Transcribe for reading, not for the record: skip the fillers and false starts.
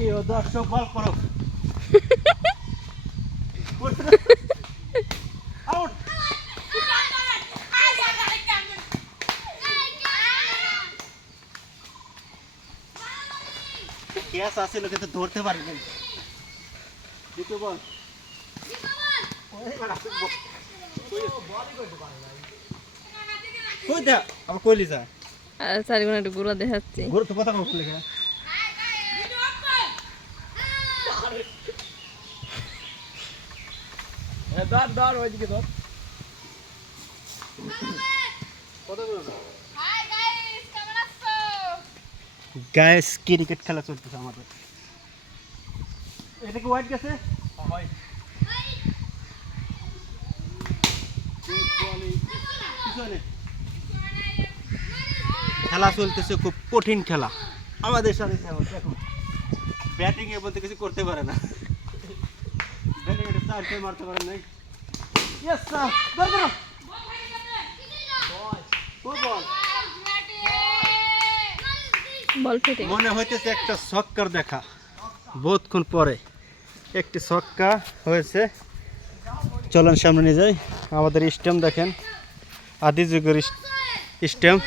প্রিয় দর্শক বল করো আউট ক্যাচ আছে লোকে তো ধরতে পারবে না দ্বিতীয় বল কই দে আবার কইলি যা চারি কোণে একটু গুঁড়া দেখাচ্ছি ঘুরে তো কথা বলতে লেখা ধর ধর ওইদিকে ধর গাইস ক্রিকেট খেলা চলতেছে আমাদের এটা কি হোয়াইট গেছে খেলা চলতেছে খুব কঠিন খেলা আমাদের সাথে এখন ব্যাটিং এ বলতে কিছু করতে পারে না ব্যাটিং এ চার ছয় মারতে পারে নাই ইয়েস স্যার ধর ধর বল বল ফিটে মনে হইতেছে একটা ছক্কার দেখা বহুতক্ষণ পরে একটি ছক্কা হয়েছে চলেন সামনে নিয়ে যাই আমাদের স্ট্যাম্প দেখেন আদি যুগের স্ট্যাম্প